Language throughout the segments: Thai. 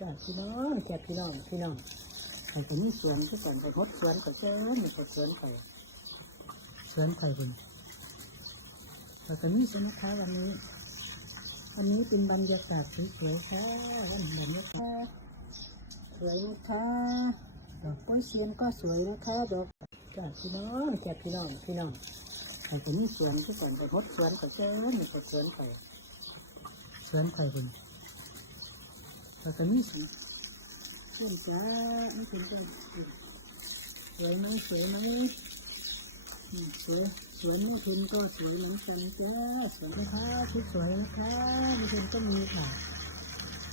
จ้าพี่น้องจ้าพี่น้องพี่น้องใครก็มีสวนคือกันไปหดสวนก็เจอนี่ก็สวนไปสวนไปคนเราก็มีสวนนะคะวันนี้ วันนี้เป็นบรรยากาศสวยๆค่ะวันบรรยากาศสวยนะคะดอกกล้วยเซียนก็สวยนะคะดอกจ้าพี่น้องจ้าพี่น้องพี่น้องใครก็มีสวนคือกันไปหดสวนก็เจอนี่ก็สวนไปสวนไปคน เราก็มีสวนเช่นจ้าไม่ถึงจ้าสวยไหมสวยไหมสวยสวยแม่พิมก็สวยเหมือนกันจ้าสวยนะคะชุดสวยนะคะแม่พิมก็มีค่ะ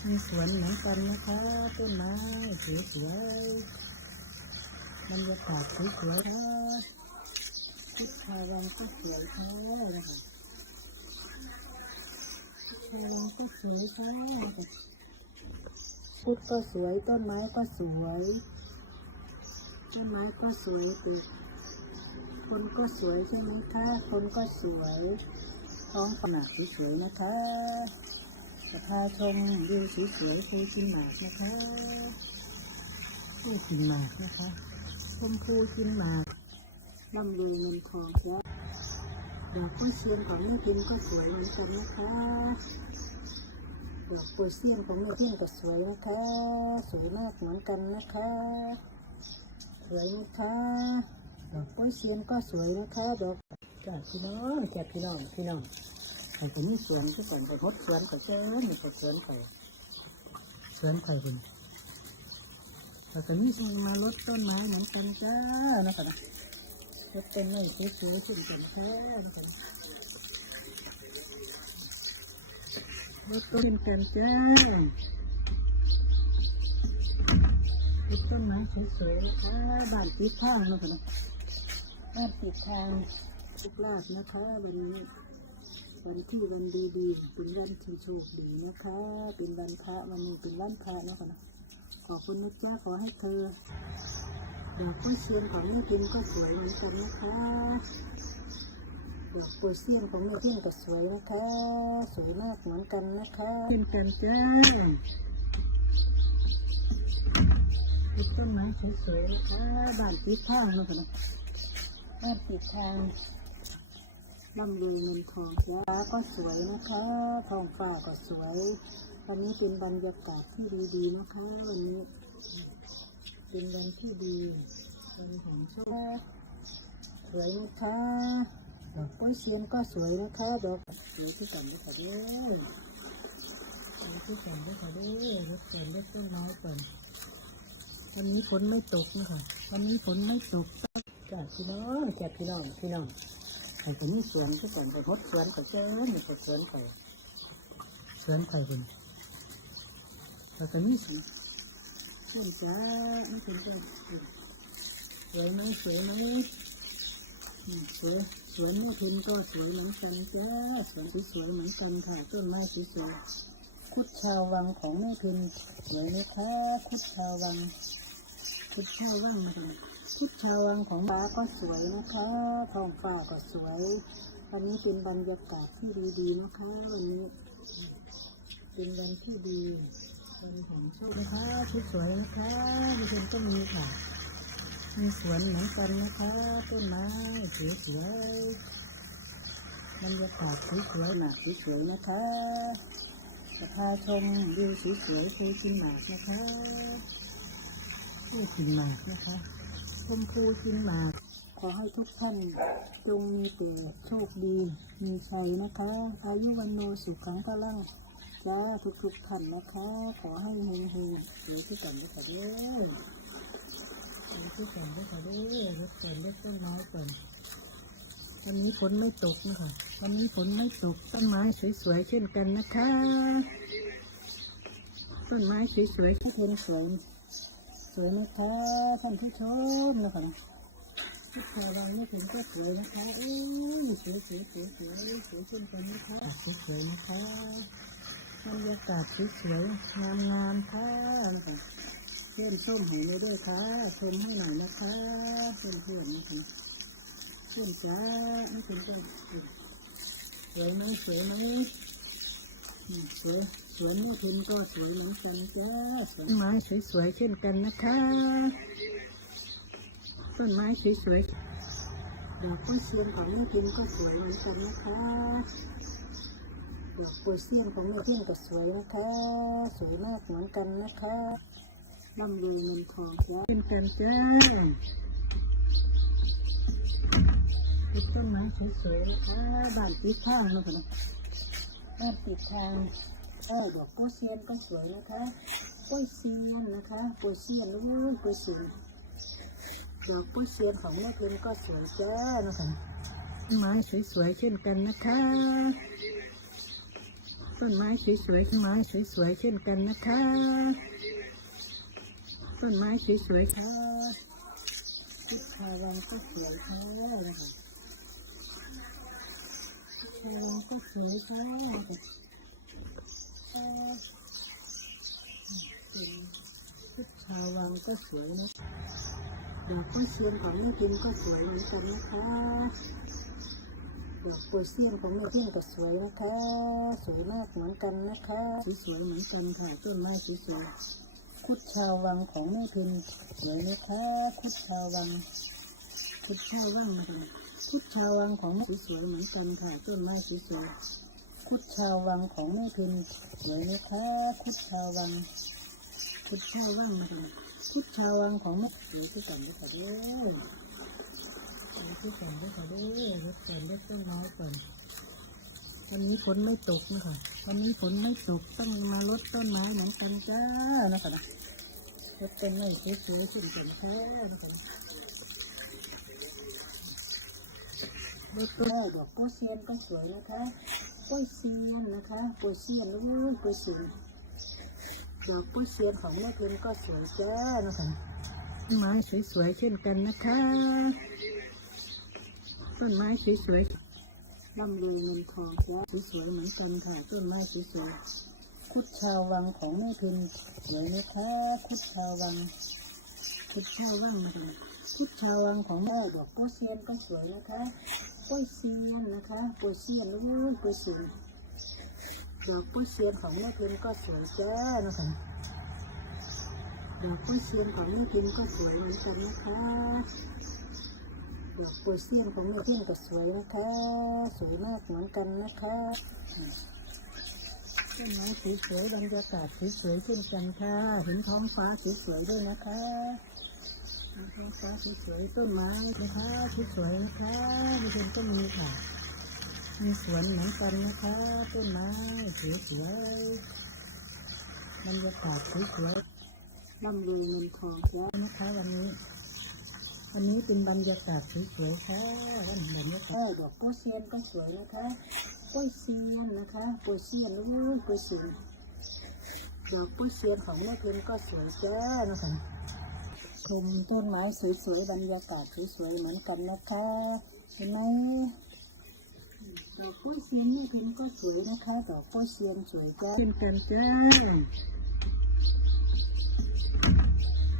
มีสวนเหมือนกันนะคะต้นไม้สวยสวยๆบรรยากาศสวยสวยๆค่ะชุดพารังก็สวยค่ะนะคะชุดพารังก็สวยค่ะ ชุดก็สวย ต้นไม้ก็สวย ต้นไม้ก็สวยติคนก็สวยใช่ไหมคะ คนก็สวยท้องฟ้าสีสวยนะคะจะพาชมวิวสีสวยเคยกินหมากนะคะผู้กินหมากนะคะชมพูกินหมากร่ำรวยเงินทองจ้ะดอกกล้วยเชียงของแม่พิมก็สวยเหมือนกันนะคะ ดอกโปรเซียนของแม่เพื่อนก็สวยนะคะ สวยมากเหมือนกันนะคะ สวยนะคะดอกโปรเซียนก็สวยนะคะดอกจ้าพี่น้องจ้าพี่น้องพี่น้องใครก็มีสวนคือกันไปหดสวนก็เจอนี่ก็สวนไปสวนไปคนเราก็มีสวนมาลดต้นไม้เหมือนกันจ้านะคะนะลดต้นไม้สวยๆขึ้นๆค่ะนะคะ นะรถต้นกันจ้าต้ต้นไม้สวยๆนะคะบ้านติดทางนะคะนะบ้านติดทางทุกลาบนะคะวันนี้วันที่วันดีๆเป็นวันที่โชคดีนะคะ เป็นวันพระวันนี้เป็นวันพระนะคะนะขอบคุณนะจ๊ะขอให้เธอดอกกล้วยเชียนของแม่พิมก็สวยเหมือนกันนะคะ ดอกโปรเซียนของแม่เพื่อนก็สวยนะคะ สวยมากเหมือนกันนะคะเช่นกันจ้าติดต้นไม้สวยๆนะคะบ้านติดทางนะคะนะบ้านติดทางร่ำรวยเงินทองจ้าก็สวยนะคะท้องฟ้าก็สวย วันนี้เป็นบรรยากาศที่ดีๆนะคะ วันนี้ เป็นวันที่ดีวันของโชคสวยนะคะ ดอกกล้วยเชียนก็สวยนะคะดอกสวยที่กันนะคะเด้อสวยที่กันนะคะเด้อรถก่อนรถต้นไม้ก่อนวันนี้ฝนไม่ตกนะคะวันนี้ฝนไม่ตกจ้าพี่น้องจ้าพี่น้องพี่น้องใครก็มีสวนที่ก่อนไปหดสวนก็เจอนี่ก็สวนไปสวนไปคนเราก็มีสวนเช่นจ้าไม่ถึงจ้าสวยไหมสวยไหมสวย สวนแม่พิมก็สวยเหมือนกันจ้าสวนที่สวยเหมือนกันค่ะต้นไม้ที่สวยคุดชาววังของแม่พิมสวยไหมคะคุดชาววัง คุดชาววังนะคะคุดชาววังของฟ้าก็สวยนะคะท้องฟ้าก็สวยวันนี้เป็นบรรยากาศที่ดีๆนะคะ วันนี้ เป็นวันที่ดีวันของโชคนะคะชุดสวยนะคะแม่พิมก็มีค่ะ มีสวนเหมือนกันนะคะต้นไม้สวยๆบรรยากาศสวยๆหมากสวยๆนะคะจะพาชมวิวสวยๆเคยกินหมากนะคะผู้กินหมากนะคะชมพูกินหมาก ขอให้ทุกท่านจงมีแต่โชคดีมีชัยนะคะ อายุวันโนสุขังพลังจ้าทุกๆท่านนะคะ ขอให้เฮงๆเดี๋ยวที่ก่อนนะคะเด้อ รถที่ก่อนด้วยค่ะเด้อรถก่อนรถต้นไม้ก่อนวันนี้ฝนไม่ตกนะคะวันนี้ฝนไม่ตกต้นไม้สวยๆเช่นกันนะคะ ต้นไม้สวยๆที่คนสวยสวยนะคะท่านผู้ชมนะคะทุกคนเราไม่ถึงก็สวยนะคะเอ้ยสวยๆสวยๆสวยๆสวยเช่นกันนะคะสวยๆนะคะบรรยากาศสวยๆงามๆค่ะนะคะ เพื่อนส้มห้เลยด้วยค่ะชมให้หน่อยนะคะเพื่อนเพื่อนนะคะเพื่อนจ้าไม่ถึงจ้าสวยไหมสวยไหมสวยสวยมู่ทุนก็สวยเหมือนกันจ้าสวยไม้สวยๆเช่นกันนะคะต้นไม้สวยๆดอกกล้วยเซียนของแม่พิมก็สวยเหมือนกันนะคะดอกกล้วยเซียนของแม่พิมก็สวยนะคะ สวยมากเหมือนกันนะคะ ร่ำรวยเงินทองจ้าเช่นกันจ้าติดต้นไม้สวยๆนะคะบ้านติดทางนะคะเนบ้านติดทางเออดอกกล้ยเซียนก็สวยนะคะกล้ยเซียนนะคะกล้ยเซียนลูกกล้ยเซียนดอกปุ้ยเซียนของแม่พิมก็สวยจ้านะคะต้นไม้สวยๆเช่นกันนะคะ ต้นไม้สวยๆต้นไม้สวยๆเช่นกันนะคะ ต้นไม้สวยๆค่ะทิศทาวังก็สวยค่ะนะคะทิศทาวังก็สวยค่ะทิศทาวังก็สวยนะดอกกล้วยเซียนของแม่พิมก็สวยเหมือนกันนะคะดอกกล้วยเซียนของแม่พิมก็สวยนะคะ สวยมากเหมือนกันนะคะสีสวยเหมือนกันค่ะต้นไม้สีสวย คุดชาววังของแม่พิมสวยนะคะ คุดชาววัง คุดชาววังนะคะคุดชาววังของแม่สีสวยเหมือนกันค่ะต้นไม้สีสวยคุดชาววังของแม่พิมสวยนะคะ คุดชาววัง คุดชาววังนะคะชุดชาววังของแม่เดี๋ยที่ก่อนด้วยค่ะเด้อเดี๋ยที่ก่อนด้วยค่ะเด้อรดก่อนรดต้นไม้ก่อน วันนี้ฝนไม่ตกนะคะวันนี้ฝนไม่ตกต้องมาลดต้นไม้เหมือนกันจ้านะคะนะรดต้นไม้สวยๆขึ้นถึงแท้นะคะนะรดต้นดอกกล้ยเซียนก็สวยนะคะกล้ยเซียนนะคะกล้วยเซียนลูกกล้วยเซียนดอกปุ้ยเซียนของแม่พิมก็สวยจ้านะคะต้นไม้สวยๆเช่นกันนะคะ ต้นไม้สวยๆ ร่ำรวยเงินทองจ้าสวยๆเหมือนกันค่ะต้นไม้สวยๆคุดชาววังของแม่พิมสวยนะคะคุดชาววัง คุดชาววังนะคะคุดชาววังของแม่ดอกกล้ยเซียนก็สวยนะคะกล้ยเซียนนะคะกล้ยเซียนลูกกล้ยเซียนดอกปุ้ยเซียนของแม่พิมก็สวยจ้านะคะดอกปุ้ยเซียนของแม่พิมก็สวยเหมือนกันนะคะ ดอกปุ้ยเซียนของแม่พิมก็สวยนะคะ สวยมากเหมือนกันนะคะต้นไม้สวยๆบรรยากาศสวยๆเช่นกันค่ะ เห็นท้องฟ้าสวยๆด้วยนะคะท้องฟ้าสวยๆต้นไม้นะคะสวยๆนะคะดิฉันก็มีค่ะ มีสวนเหมือนกันนะคะต้นไม้สวยๆบรรยากาศสวยๆร่ำรวยเงินทองแล้วนะคะวันนี้ วันนี้เป็นบรรยากาศสวยๆค่ะวันบรรยากาศดอกกล้วยเซียนก็สวยนะคะกล้วยเซียนนะคะกล้วยเซียนลูกกล้วยเซียนดอกกล้วยเซียนของแม่พิมก็สวยจ้านะคะชมต้นไม้สวยๆบรรยากาศสวยๆเหมือนกันนะคะเห็นไหมดอกกล้วยเซียนแม่พิมพ์ก็สวยนะคะ ดอกกล้วยเซียนสวยจ้าเช่นกันจ้า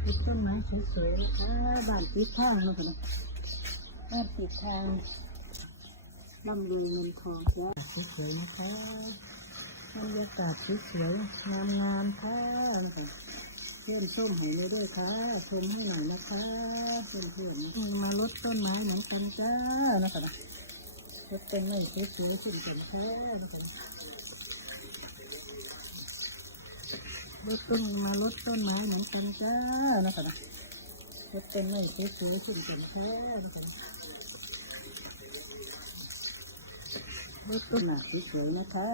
ติดต้นไม้สวยๆบ้านติดทางเนาะค่ะเนาะบ้านติดทางร่ำรวยเงินทองจ้าสวยๆนะคะบรรยากาศสวยๆงามๆค่ะนะคะเพื่อนส้มให้เลยด้วยค่ะ ชมให้หน่อยนะคะเพื่อนๆมาลดต้นไม้เหมือนกันจ้านะคะนะรถเป็นไม่สวยสวยขึ้นถึงแท้นะคะ รถต้นมารถต้นไม้เหมือนกันจ้านะคะนะรถเป็นไม่สวยสวยขึ้นถึงแท้นะคะรถต้นหมากสีสวยนะคะ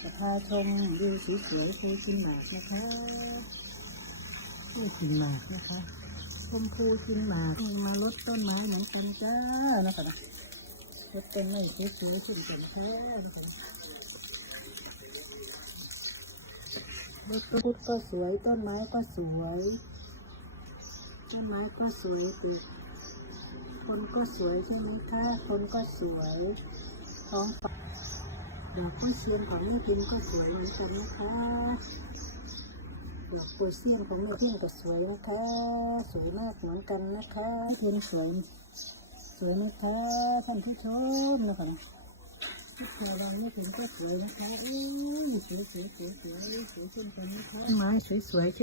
จะพาชมวิวสีสวยเคยกินหมากนะคะเคยกินหมากนะคะชมพูกินหมากมารถต้นไม้เหมือนกันจ้านะคะนะรถเป็นไม่สวยๆขึ้นถึงแท้นะคะ รถต้นพุทธก็สวย ต้นไม้ก็สวย ต้นไม้ก็สวยตึกคนก็สวยใช่ไหมคะ คนก็สวยท้องฟ้าดอกกล้วยเซียนของแม่พิมก็สวยเหมือนกันนะคะดอกกล้วยเซียนของแม่พิมก็สวยนะคะ สวยมากเหมือนกันนะคะพิมพ์สวย สวยไหมคะท่านผู้ชมนะคะ นะถ้าเผื่อวางไม่ถึงก็สวยนะคะอู้ยสวยสวยสวยสวยสวยเช่นกันะคะไม้สวยๆเช่น